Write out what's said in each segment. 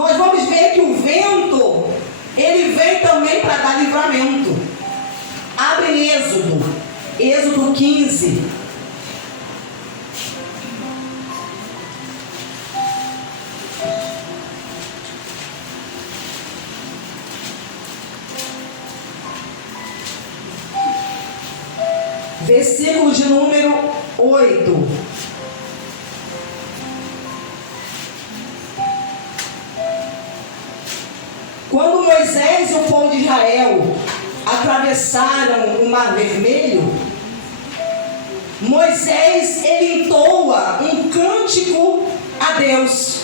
nós vamos ver que o vento, ele vem também para dar livramento. Abre em Êxodo 15. Versículo de número 8. Quando Moisés e o povo de Israel atravessaram o Mar Vermelho, Moisés, ele entoa um cântico a Deus,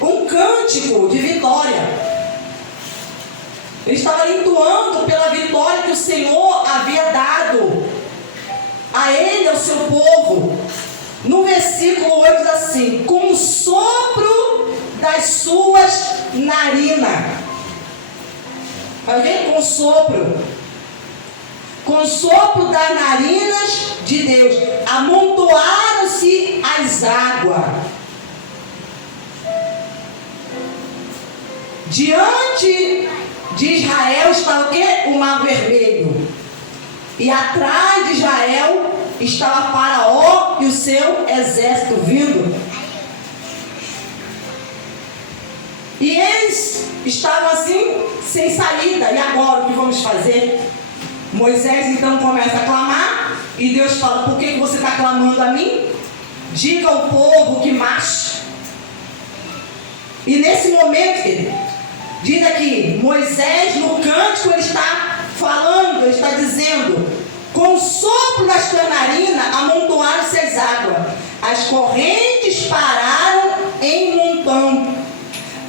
um cântico de vitória. Ele estava entoando pela vitória que o Senhor havia dado a ele, ao seu povo. No versículo 8 diz assim: com o sopro das suas narinas. Vai ver? Com o sopro das narinas de Deus, amontoaram-se as águas. Diante de Israel estava o quê? O Mar Vermelho. E atrás de Israel estava Faraó e o seu exército vindo. E eles estavam assim, sem saída. E agora o que vamos fazer? Moisés então começa a clamar. E Deus fala: por que você está clamando a mim? Diga ao povo que marche. E nesse momento, querido, diz aqui, Moisés no cântico ele está falando, ele está dizendo: com o sopro das tuas narinas amontoaram-se as águas, as correntes pararam em montão,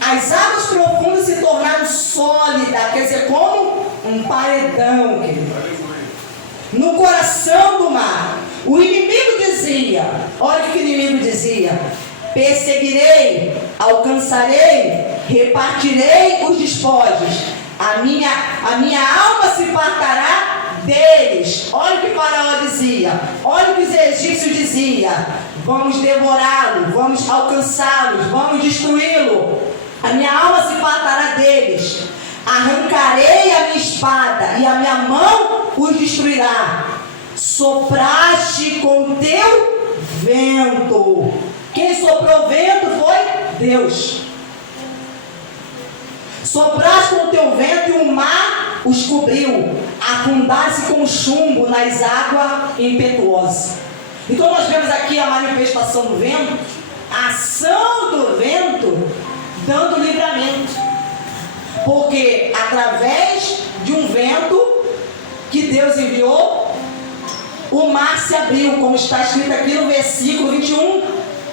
as águas profundas se tornaram sólidas, quer dizer, como um paredão, querido, no coração do mar. O inimigo dizia, olha o que o inimigo dizia: perseguirei, alcançarei, repartirei os despojos, a minha alma se fartará deles. Olha o que Faraó dizia, olha o que os egípcios diziam: vamos devorá-lo, vamos alcançá-los, vamos destruí-lo. A minha alma se fartará deles. Arrancarei a minha espada e a minha mão os destruirá. Sopraste com teu vento. Quem soprou vento foi Deus. Sopraste com o teu vento e o mar os cobriu. Afundaste com chumbo nas águas impetuosas. Então nós vemos aqui a manifestação do vento, a ação do vento dando livramento. Porque através de um vento que Deus enviou, o mar se abriu, como está escrito aqui no versículo 21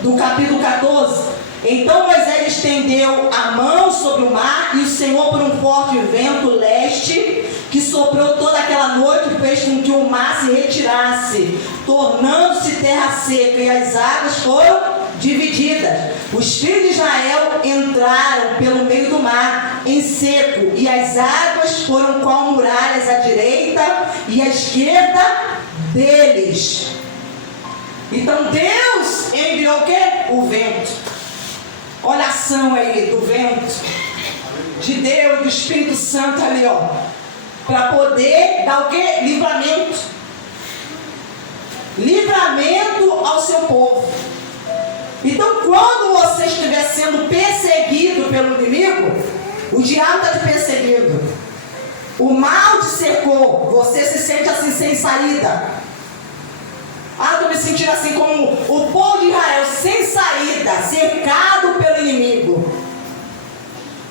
do capítulo 14. Então Moisés estendeu a mão sobre o mar, e o Senhor, por um forte vento leste, que soprou toda aquela noite, fez com que o mar se retirasse, tornando-se terra seca, e as águas foram divididas. Os filhos de Israel entraram pelo meio do mar em seco, e as águas foram qual muralhas à direita e à esquerda deles. Então Deus enviou o quê? O vento. Olha a ação aí do vento, de Deus, do Espírito Santo ali, ó, para poder dar o quê? Livramento. Livramento ao seu povo. Então, quando você estiver sendo perseguido pelo inimigo, o diabo está te perseguindo, o mal te cercou, você se sente assim sem saída. Estou me sentindo assim como o povo de Israel, sem saída, cercado pelo inimigo.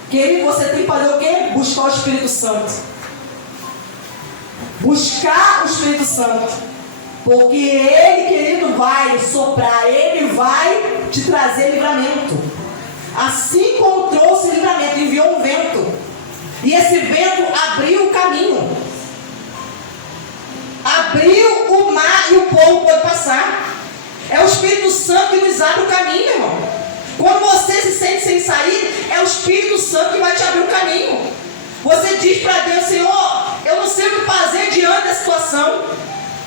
Querido, você tem que fazer o quê? Buscar o Espírito Santo. Buscar o Espírito Santo. Porque Ele, querido, vai soprar, Ele vai te trazer livramento. Assim como trouxe livramento, enviou um vento. E esse vento abriu o caminho. Abriu o mar e o povo pode passar. É o Espírito Santo que nos abre o caminho, irmão. Quando você se sente sem sair, é o Espírito Santo que vai te abrir o caminho. Você diz para Deus: Senhor, eu não sei o que fazer diante da situação.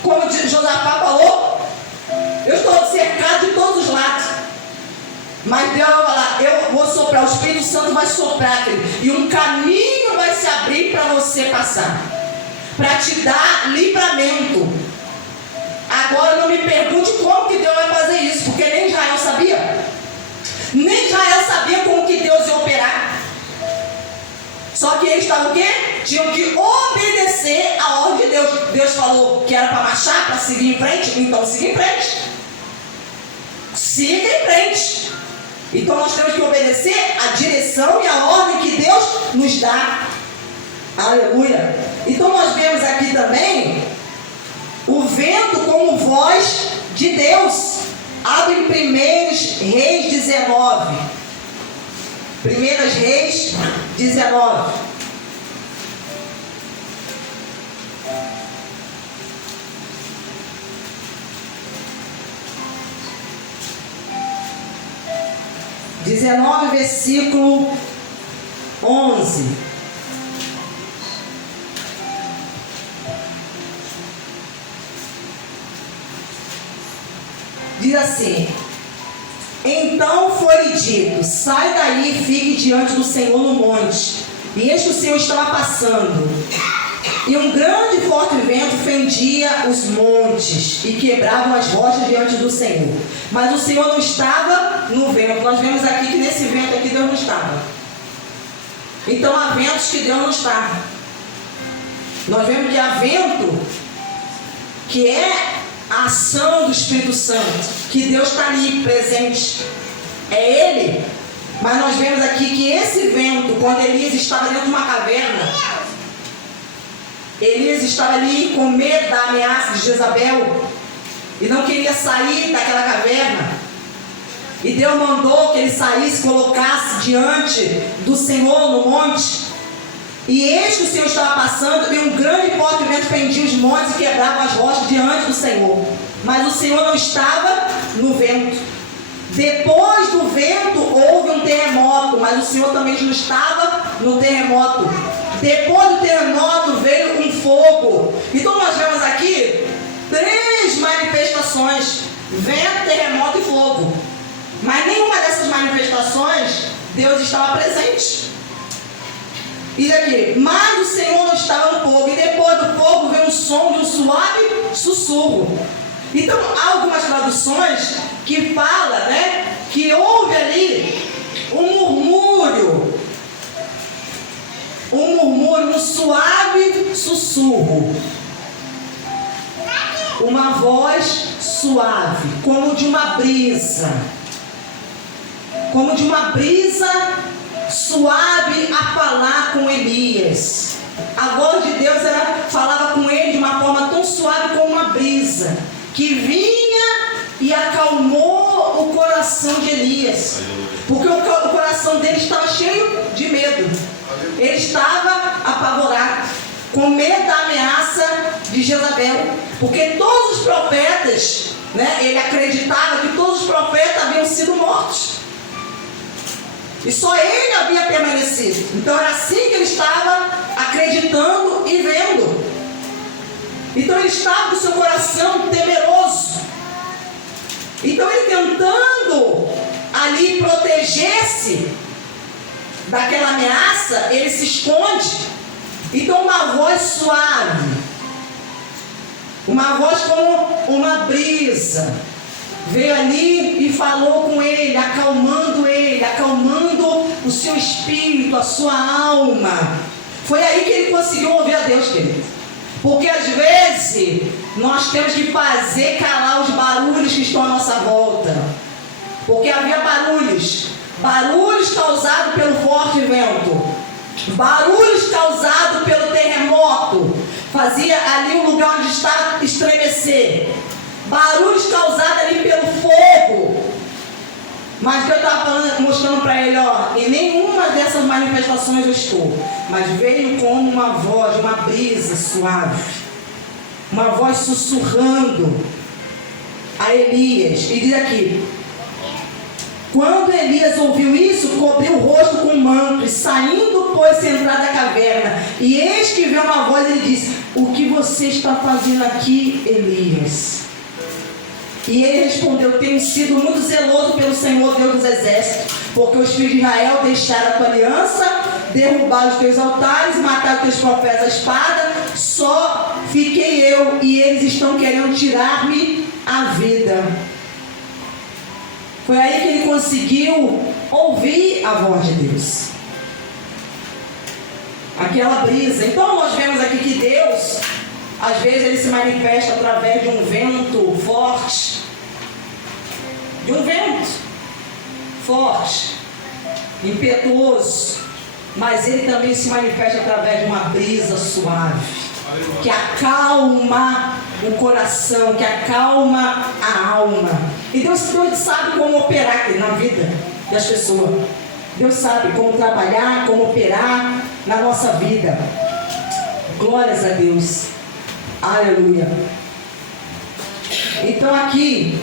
Como Josafá falou, eu estou cercado de todos os lados. Mas Deus vai falar, eu vou soprar, o Espírito Santo vai soprar, e um caminho vai se abrir para você passar, para te dar livramento. Agora não me pergunte como que Deus vai fazer isso, porque nem Israel sabia. Nem Israel sabia como que Deus ia operar. Só que eles estavam o quê? Tinham que obedecer a ordem de Deus. Deus falou que era para marchar, para seguir em frente, então siga em frente. Siga em frente. Então nós temos que obedecer a direção e a ordem que Deus nos dá. Aleluia. Então nós vemos aqui também o vento como voz de Deus. Abre em 1 Reis 19. 1 Reis 19. Versículo 11. Diz assim: então foi-lhe dito, sai daí e fique diante do Senhor no monte. E eis que o Senhor estava passando, e um grande e forte vento fendia os montes e quebravam as rochas diante do Senhor. Mas o Senhor não estava no vento. Nós vemos aqui que nesse vento aqui Deus não estava. Então há ventos que Deus não está. Nós vemos que há vento que é a ação do Espírito Santo, que Deus está ali presente, é Ele. Mas nós vemos aqui que esse vento, quando Elias estava dentro de uma caverna, Elias estava ali com medo da ameaça de Jezabel e não queria sair daquela caverna, e Deus mandou que ele saísse, colocasse diante do Senhor no monte. E eis que o Senhor estava passando, e um grande e forte vento fendia os montes e quebrava as rochas diante do Senhor. Mas o Senhor não estava no vento. Depois do vento houve um terremoto, mas o Senhor também não estava no terremoto. Depois do terremoto veio um fogo. Então nós vemos aqui 3 manifestações: vento, terremoto e fogo. Mas nenhuma dessas manifestações Deus estava presente. E aqui, mas o Senhor não estava no fogo, e depois do fogo veio um som de um suave sussurro. Então há algumas traduções que falam, né, que houve ali um murmúrio, um suave sussurro, uma voz suave, como de uma brisa suave a falar com Elias. A voz de Deus falava com ele de uma forma tão suave como uma brisa, que vinha e acalmou o coração de Elias, porque o coração dele estava cheio de medo. Ele estava apavorado, com medo da ameaça de Jezabel, porque todos os profetas, né, ele acreditava que todos os profetas haviam sido mortos, e só ele havia permanecido. Então era assim que ele estava acreditando e vendo. Então ele estava com seu coração temeroso. Então ele tentando ali proteger-se daquela ameaça, ele se esconde. Então uma voz suave, uma voz como uma brisa, veio ali e falou com ele, acalmando o seu espírito, a sua alma. Foi aí que ele conseguiu ouvir a Deus, querido. Porque às vezes nós temos que fazer calar os barulhos que estão à nossa volta. Porque havia barulhos causados pelo forte vento, barulhos causados pelo terremoto, fazia ali um lugar onde estava estremecer, barulhos causados ali pelo fogo. Mas que eu estava mostrando para ele, ó, em nenhuma dessas manifestações eu estou, mas veio como uma voz, uma brisa suave, uma voz sussurrando a Elias. E diz aqui: quando Elias ouviu isso, cobriu o rosto com um manto, e saindo, pôs-se a entrar da caverna. E eis que veio uma voz, e ele disse: o que você está fazendo aqui, Elias? E ele respondeu: tenho sido muito zeloso pelo Senhor Deus dos exércitos, porque os filhos de Israel deixaram a tua aliança, derrubaram os teus altares, mataram os teus profetas à espada, só fiquei eu, e eles estão querendo tirar-me a vida. Foi aí que ele conseguiu ouvir a voz de Deus. Aquela brisa. Então nós vemos aqui que Deus, às vezes ele se manifesta através de um vento forte. De um vento forte, impetuoso. Mas ele também se manifesta através de uma brisa suave, que acalma o coração, que acalma a alma. E Deus sabe como operar aqui na vida das pessoas. Deus sabe como trabalhar, como operar na nossa vida. Glórias a Deus. Aleluia. Então aqui,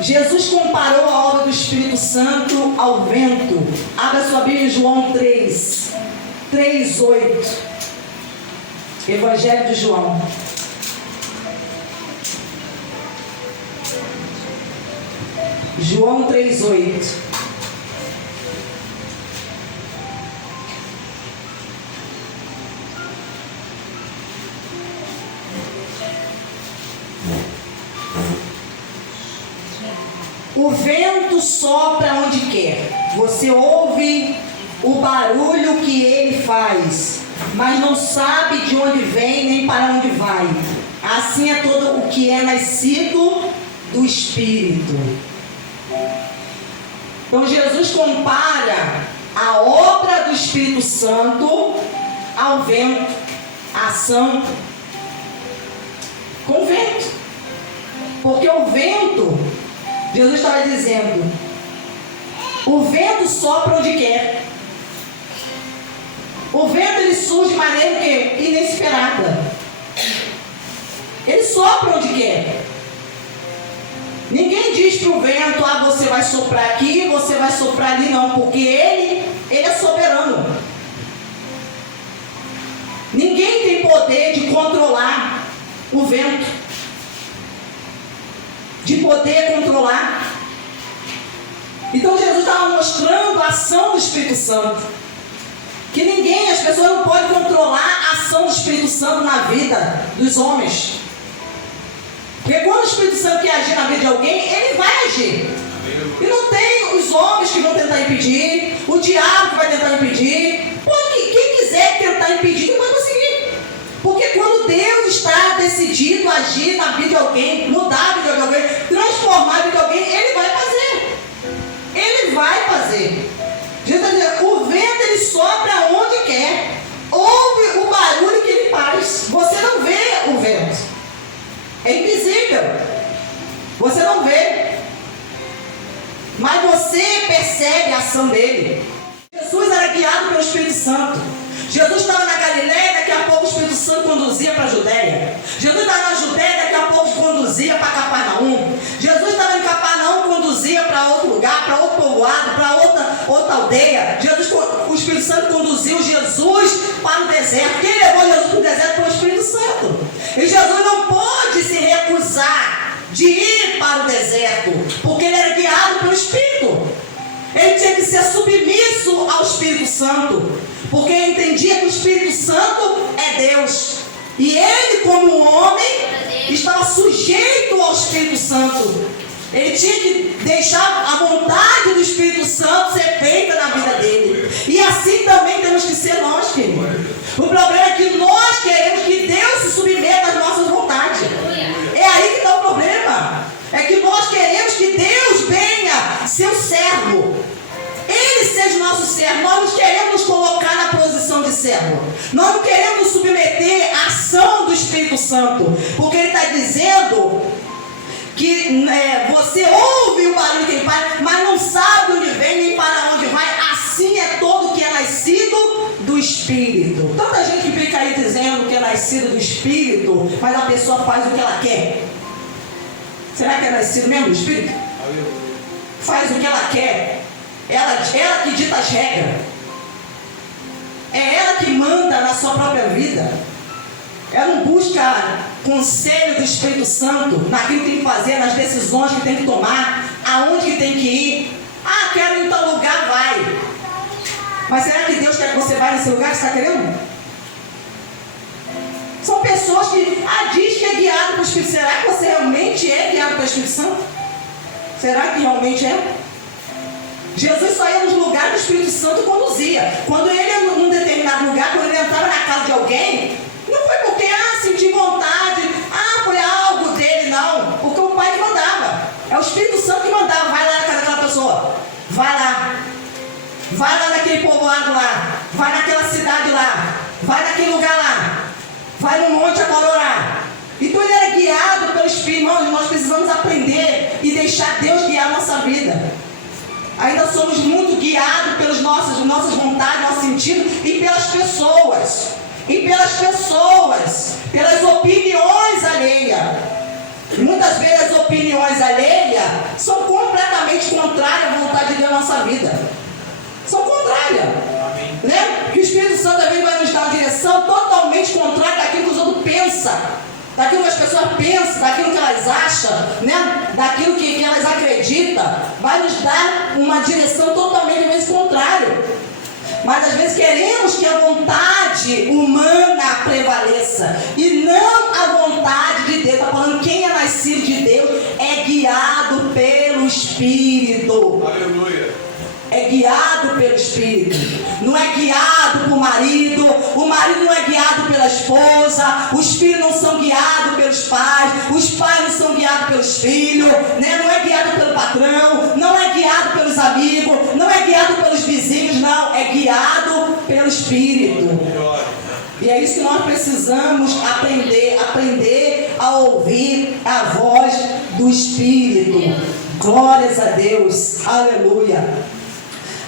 Jesus comparou a obra do Espírito Santo ao vento. Abra sua Bíblia em João 3:8. Evangelho de João. João 3:8. O vento sopra onde quer. Você ouve o barulho que ele faz, mas não sabe de onde vem nem para onde vai. Assim é todo o que é nascido do Espírito. Então Jesus compara a obra do Espírito Santo ao vento, a ação com o vento. Porque o vento, Jesus estava dizendo, o vento sopra onde quer. O vento ele surge de maneira que inesperada. Ele sopra onde quer. Ninguém diz para o vento: ah, você vai soprar aqui, você vai soprar ali, não, porque ele é soberano. Ninguém tem poder de controlar o vento, de poder controlar. Então Jesus estava mostrando a ação do Espírito Santo, que ninguém, as pessoas não podem controlar a ação do Espírito Santo na vida dos homens. Porque quando o Espírito Santo quer agir na vida de alguém, ele vai agir. E não tem os homens que vão tentar impedir, o diabo que vai tentar impedir. Porque quem quiser tentar impedir, não vai conseguir. Porque quando Deus está decidido a agir na vida de alguém, mudar a vida de alguém, transformar a vida de alguém, ele vai fazer. Ele vai fazer. Jesus está dizendo, o vento ele sopra onde quer. Ouve o barulho que ele faz. Você não vê o vento. É invisível. Você não vê. Mas você percebe a ação dele. Jesus era guiado pelo Espírito Santo. Jesus estava na Galileia, daqui a pouco o Espírito Santo conduzia para a Judéia. Jesus estava na Judéia, daqui a pouco conduzia para Cafarnaum. Jesus estava em Cafarnaum, conduzia para outro lugar, para outro povoado, para outra aldeia. O Espírito Santo conduziu Jesus para o deserto. Quem levou Jesus para o deserto foi o Espírito Santo. E Jesus não pôde se recusar de ir para o deserto, porque ele era guiado pelo Espírito. Ele tinha que ser submisso ao Espírito Santo, porque ele entendia que o Espírito Santo é Deus. E ele, como homem, estava sujeito ao Espírito Santo. Ele tinha que deixar a vontade do Espírito Santo ser feita na vida dele. E assim também temos que ser nós, queridos. O problema é que nós queremos que Deus se submeta às nossas vontades. É aí que está o problema. É que nós queremos que Deus venha ser o servo. Ele seja o nosso servo. Nós não queremos nos colocar na posição de servo. Nós não queremos nos submeter à ação do Espírito Santo. Porque ele está dizendo que você ouve o barulho que ele faz, mas não sabe onde vem nem para onde vai. Assim é todo que é nascido do Espírito. Tanta gente que fica aí dizendo que é nascido do Espírito, mas a pessoa faz o que ela quer. Será que é nascido mesmo do Espírito? Faz o que ela quer. Ela que dita as regras. É ela que manda na sua própria vida. Ela não busca conselho do Espírito Santo naquilo que tem que fazer, nas decisões que tem que tomar, aonde que tem que ir. Ah, quero ir em tal lugar, vai. Mas será que Deus quer que você vá nesse lugar que você está querendo? São pessoas que diz que é guiado pelo Espírito. Será que você realmente é guiado pelo Espírito Santo? Será que realmente é? Jesus só ia nos lugares que o Espírito Santo conduzia. Quando ele ia num determinado lugar, quando ele entrava na casa de alguém, não foi porque, senti vontade, foi algo dele, não. Porque o Pai que mandava. É o Espírito Santo que mandava. Vai lá na casa daquela pessoa. Vai lá. Vai lá naquele povoado lá. Vai naquela cidade lá. Vai naquele lugar lá. Vai no monte agora orar. Então ele era guiado pelo Espírito. Irmãos, nós precisamos aprender e deixar Deus guiar a nossa vida. Ainda somos muito guiados pelas nossas vontades, nosso sentido e pelas pessoas. Pelas opiniões alheias. Muitas vezes as opiniões alheias são completamente contrárias à vontade de Deus na nossa vida. São contrárias. Né? Que o Espírito Santo também vai nos dar uma direção totalmente contrária daquilo que os outros pensam. Daquilo que as pessoas pensam, daquilo que elas acham, né? Daquilo que elas acreditam, vai nos dar uma direção totalmente, às vezes, contrária. Mas às vezes queremos que a vontade humana prevaleça e não a vontade de Deus. Está falando, quem é nascido de Deus é guiado pelo Espírito. Aleluia. É guiado pelo Espírito, não é guiado por marido, o marido não é guiado pela esposa, os filhos não são guiados pelos pais, os pais não são guiados pelos filhos, né? Não é guiado pelo patrão, não é guiado pelos amigos, não é guiado pelos vizinhos, não, é guiado pelo Espírito. E é isso que nós precisamos aprender a ouvir a voz do Espírito. Glórias a Deus, aleluia.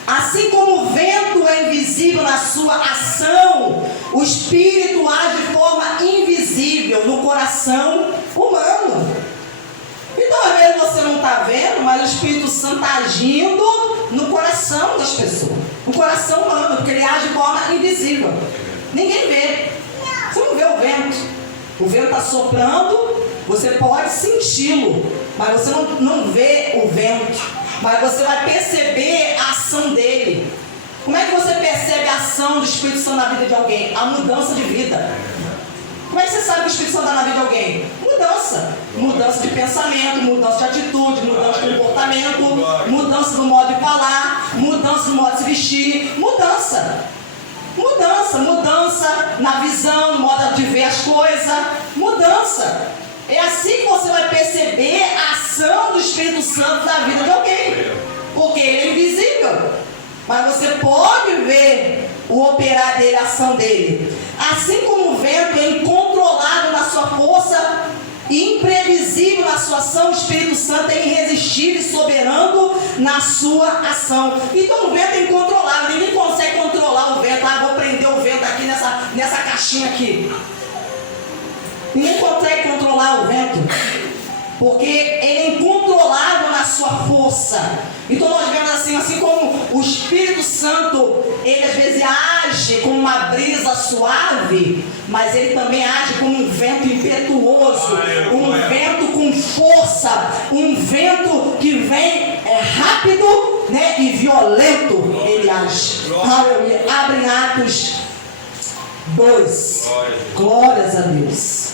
Assim como o vento é invisível na sua ação, o Espírito age de forma invisível no coração humano. Então, às vezes você não está vendo, mas o Espírito Santo está agindo no coração das pessoas, no coração humano, porque ele age de forma invisível. Ninguém vê. Você não vê o vento. O vento está soprando, você pode senti-lo, mas você não vê o vento. Mas você vai perceber a ação dele. Como é que você percebe a ação do Espírito Santo na vida de alguém? A mudança de vida. Como é que você sabe que o Espírito Santo está na vida de alguém? Mudança. Mudança de pensamento, mudança de atitude, mudança de comportamento, mudança do modo de falar, mudança do modo de se vestir. Mudança na visão, no modo de ver as coisas. Mudança. É assim que você vai perceber a ação do Espírito Santo na vida de alguém. Porque ele é invisível. Mas você pode ver o operar dele, a ação dele. Assim como o vento é incontrolável na sua força e imprevisível na sua ação, o Espírito Santo é irresistível e soberano na sua ação. Então o vento é incontrolável. Ninguém consegue controlar o vento. Vou prender o vento aqui nessa caixinha aqui. Ninguém consegue controlar o vento, porque ele é incontrolável na sua força. Então nós vemos assim como o Espírito Santo, ele às vezes age como uma brisa suave, mas ele também age como um vento impetuoso, um vento com força, um vento que vem rápido, né, e violento. Ele age. Aleluia. Abre em Atos 2. Glórias a Deus.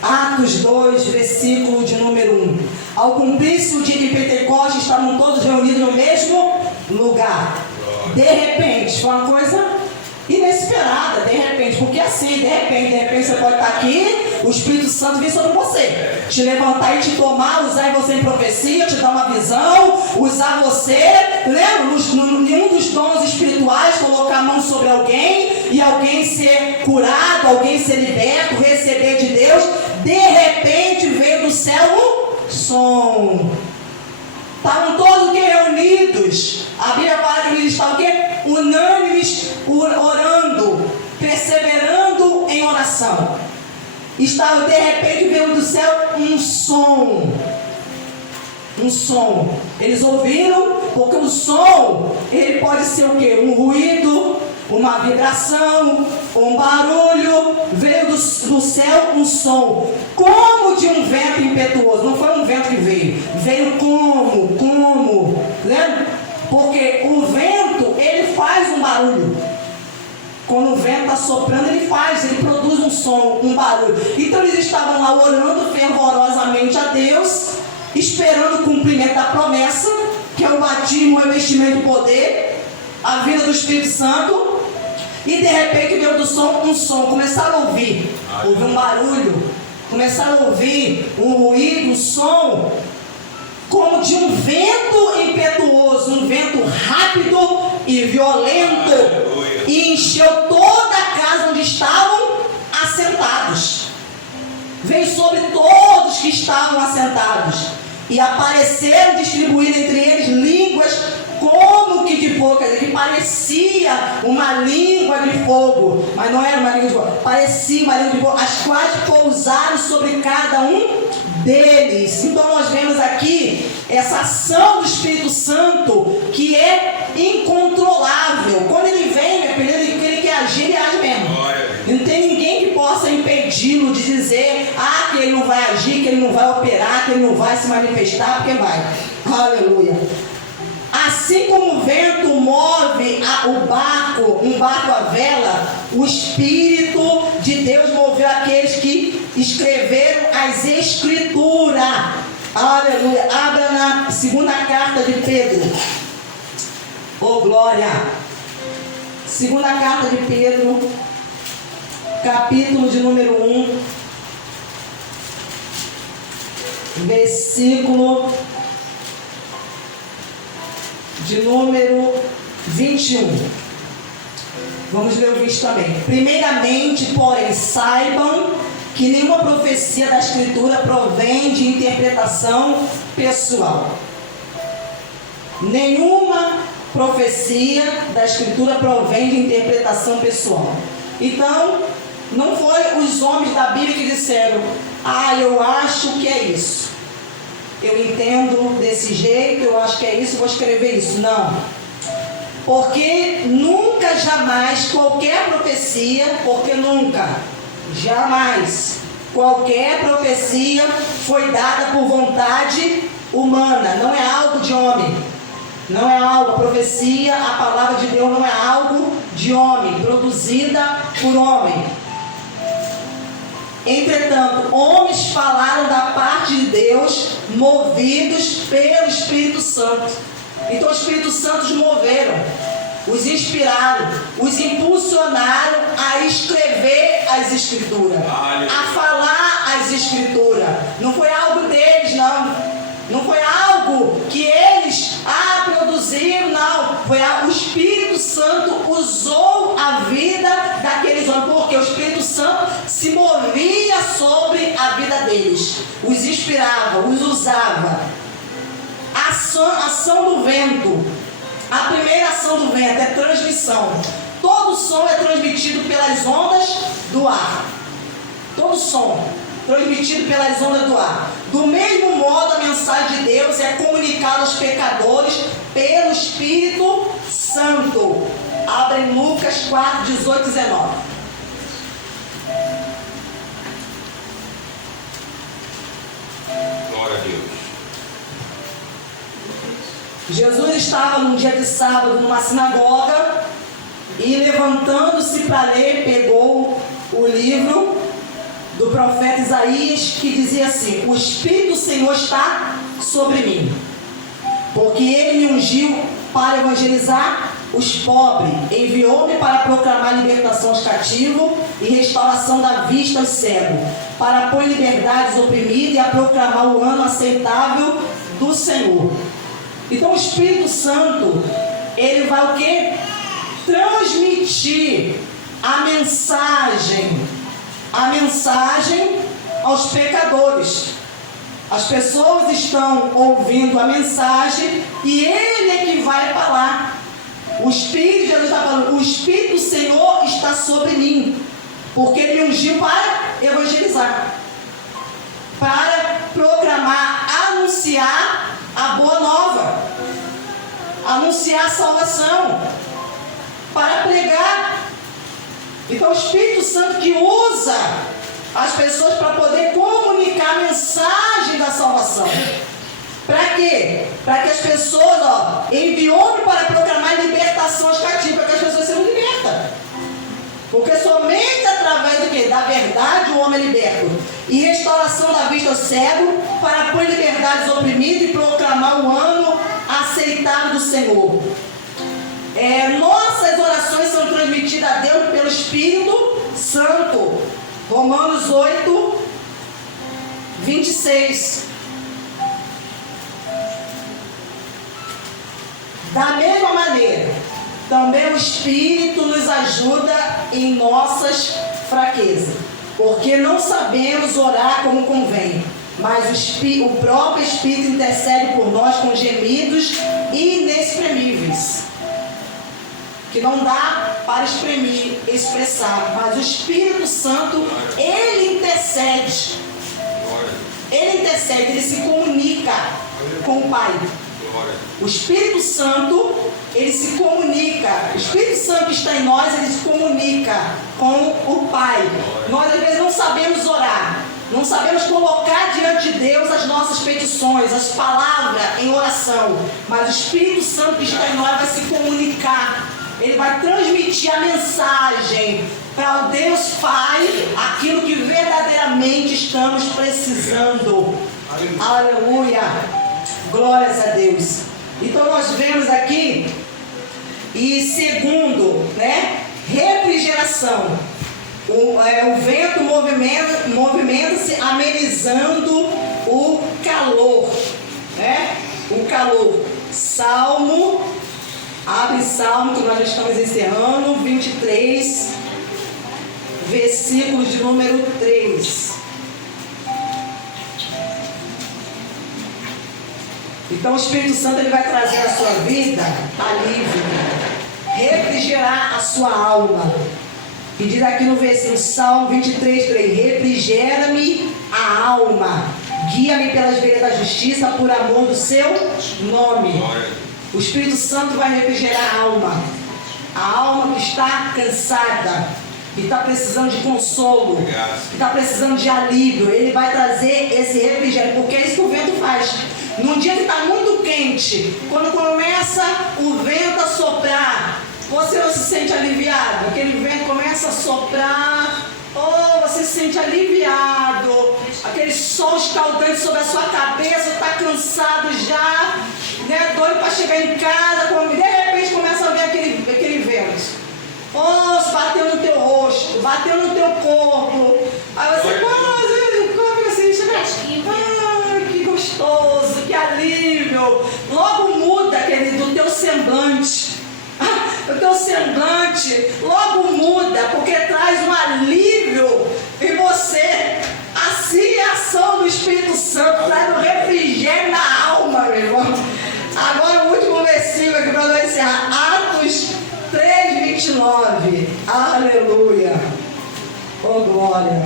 Atos 2, versículo de número 1. Ao cumprir-se o dia de Pentecostes, estavam todos reunidos no mesmo lugar. De repente, foi uma coisa inesperada, de repente, porque assim, de repente você pode estar aqui, o Espírito Santo vir sobre você, te levantar e te tomar, usar você em profecia, te dar uma visão, usar você, né, nenhum dos dons espirituais, colocar a mão sobre alguém e alguém ser curado, alguém ser liberto, receber de Deus. De repente veio do céu um som. Estavam todos reunidos. A Bíblia fala que eles estavam unânimes, orando, perseverando em oração. Estava, de repente veio do céu um som. Um som. Eles ouviram, porque o som, ele pode ser o quê? Um ruído, uma vibração, um barulho, veio do céu um som, como de um vento impetuoso. Não foi um vento que veio como, né? Porque o vento, ele faz um barulho. Quando o vento está soprando, ele produz um som, um barulho. Então eles estavam lá orando fervorosamente a Deus, esperando o cumprimento da promessa, que é o batismo, o revestimento do poder, a vinda do Espírito Santo. E de repente veio do som um som. Começaram a ouvir um barulho, começaram a ouvir um ruído, um som, como de um vento impetuoso, um vento rápido e violento, e encheu toda a casa onde estavam assentados. Veio sobre todos que estavam assentados, e apareceram distribuídas entre eles línguas como que de fogo, quer dizer, que parecia uma língua de fogo, mas não era uma língua de fogo, parecia uma língua de fogo, as quais pousaram sobre cada um deles. Então nós vemos aqui essa ação do Espírito Santo, que é incontrolável. Quando ele vem, meu filho, ele quer agir, ele age mesmo. Não tem ninguém que possa impedi-lo de dizer que ele não vai agir, que ele não vai operar, que ele não vai se manifestar, porque vai. Aleluia. Assim como o vento move um barco à vela, o Espírito de Deus moveu aqueles que escreveram as Escrituras. Aleluia. Abra na segunda carta de Pedro. Oh, glória. Segunda carta de Pedro, capítulo de número 1, versículo de número 21. Vamos ler o 20 também. Primeiramente, porém, saibam que nenhuma profecia da Escritura provém de interpretação pessoal. Nenhuma profecia da Escritura provém de interpretação pessoal. Então, não foi os homens da Bíblia que disseram: eu acho que é isso, eu entendo desse jeito, eu acho que é isso, vou escrever isso. Não. Porque nunca, jamais, qualquer profecia, jamais, qualquer profecia foi dada por vontade humana, não é algo de homem. Não é algo, a profecia, a palavra de Deus não é algo de homem, produzida por homem. Entretanto, homens falaram da parte de Deus, movidos pelo Espírito Santo. Então o Espírito Santo os moveram, os inspiraram, os impulsionaram a escrever as Escrituras, a falar as Escrituras. Não foi algo deles, não. Não foi algo que eles produziram, não. O Espírito Santo usou a vida daqueles homens, porque o Espírito Santo se movia sobre a vida deles, os inspirava, os usava. Ação do vento. A primeira ação do vento é transmissão. Todo som é transmitido pelas ondas do ar. Todo som transmitido pelas ondas do ar. Do mesmo modo, a mensagem de Deus é comunicada aos pecadores pelo Espírito Santo. Abra em Lucas 4, 18 e 19. Glória a Deus. Jesus estava num dia de sábado numa sinagoga e, levantando-se para ler, pegou o livro do profeta Isaías, que dizia assim: o Espírito do Senhor está sobre mim, porque Ele me ungiu para evangelizar os pobres, enviou-me para proclamar libertação aos cativos e restauração da vista aos cegos, para pôr em liberdade os oprimidos e a proclamar o ano aceitável do Senhor. Então o Espírito Santo, ele vai o quê? Transmitir a mensagem aos pecadores. As pessoas estão ouvindo a mensagem e ele é que vai falar. O Espírito de Jesus está falando: o Espírito do Senhor está sobre mim, porque ele me ungiu para evangelizar, para proclamar, anunciar a boa nova, anunciar a salvação. para pregar. Então o Espírito Santo que usa as pessoas para poder comunicar a mensagem da salvação. Para quê? Para que as pessoas, enviou-me para proclamar libertação aos cativos, para que as pessoas sejam libertas. Porque somente através do quê? Da verdade o homem é liberto. E restauração da vista ao cego, para pôr liberdade aos oprimidos e proclamar o ano aceitável do Senhor. Nossas orações são transmitidas a Deus pelo Espírito Santo. Romanos 8, 26. Da mesma maneira, também o Espírito nos ajuda em nossas fraquezas, porque não sabemos orar como convém, mas o próprio Espírito intercede por nós com gemidos inexprimíveis, que não dá para expressar, mas o Espírito Santo, ele intercede, ele se comunica com o Pai. O Espírito Santo, ele se comunica. O Espírito Santo que está em nós, ele se comunica com o Pai. Nós às vezes não sabemos orar, não sabemos colocar diante de Deus as nossas petições, as palavras em oração, mas o Espírito Santo que está em nós vai se comunicar. Ele vai transmitir a mensagem para o Deus Pai, aquilo que verdadeiramente estamos precisando. Aleluia! Glórias a Deus. Então nós vemos aqui, e segundo, refrigeração. O vento movimenta-se, amenizando o calor. O calor. Salmo, abre Salmo, que nós já estamos encerrando, 23, versículos de número 3. Então o Espírito Santo ele vai trazer à sua vida alívio, refrigerar a sua alma. E diz aqui no versículo Salmo 23, 3: refrigera-me a alma, guia-me pelas veredas da justiça, por amor do seu nome. O Espírito Santo vai refrigerar a alma que está cansada, que está precisando de consolo, que está precisando de alívio. Ele vai trazer esse refrigério, porque é isso que o vento faz. Num dia que está muito quente, quando começa o vento a soprar, você não se sente aliviado? Aquele vento começa a soprar, você se sente aliviado. Aquele sol escaldante sobre a sua cabeça, está cansado já, doido para chegar em casa, de repente começa a ver aquele vento. Bateu no teu rosto, bateu no teu corpo. Aí você que gostoso, que alívio. Logo muda, querido, o teu semblante. O teu semblante logo muda, porque traz um alívio em você. Assim é a ação do Espírito Santo, traz um refrigério na alma, meu irmão. Agora o último versículo aqui para nós encerrar, Atos 3:29. Aleluia. Oh glória.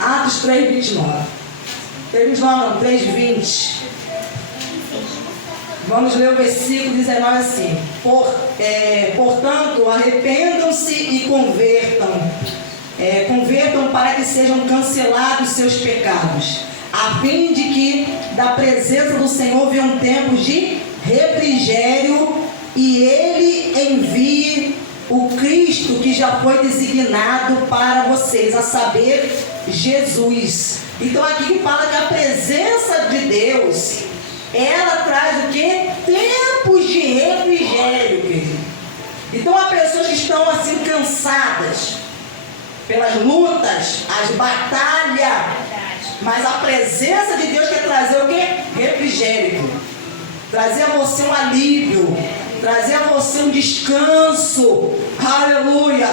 Atos 3:29. 3:20. Vamos ler o versículo 19 assim: portanto, arrependam-se e convertam. Convertam para que sejam cancelados seus pecados, a fim de que da presença do Senhor venham tempos de refrigério e Ele envie o Cristo que já foi designado para vocês, a saber, Jesus. Então aqui que fala que a presença de Deus, ela traz o quê? Tempos de refrigério, querido. Então há pessoas que estão assim cansadas pelas lutas, as batalhas, mas a presença de Deus quer trazer o quê? Refrigério, trazer a você um alívio, trazer a você um descanso. Aleluia,